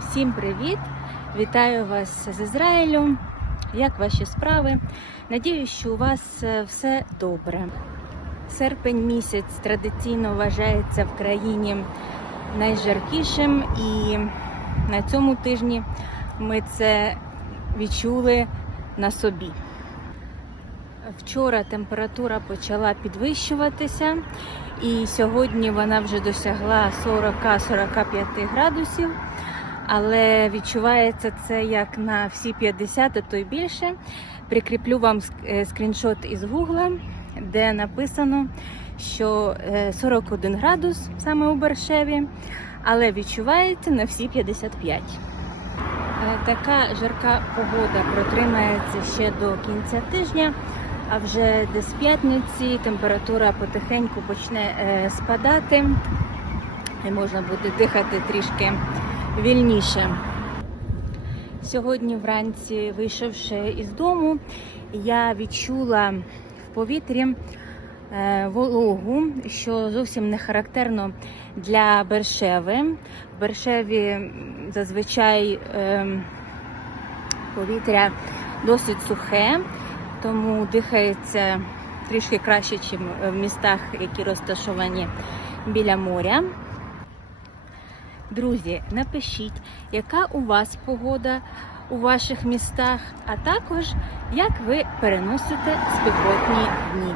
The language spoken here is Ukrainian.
Всім привіт! Вітаю вас з Ізраїлю. Як ваші справи? Надіюсь, що у вас е, все добре. Серпень місяць традиційно вважається в країні найжаркішим, і на цьому тижні ми це відчули на собі. Вчора температура почала підвищуватися, і сьогодні вона вже досягла 40-45 градусів. Але відчувається це як на всі 50, а то й більше. Прикріплю вам е, скріншот із Гугла, де написано, що е, 41 градус саме у Бершеві, але відчувається на всі 55. Е, Така жарка погода протримається ще до кінця тижня, а вже десь п'ятниці температура потихеньку почне е, спадати і можна буде дихати трішки вільніше. Сьогодні вранці, вийшовши із дому, я відчула в повітрі е, вологу, що зовсім не характерно для Бершеви. В Бершеві зазвичай е, повітря досить сухе, тому дихається трішки краще, ніж в містах, які розташовані біля моря. Друзі, напишіть, яка у вас погода у ваших містах, а також як ви переносите спекотні дні.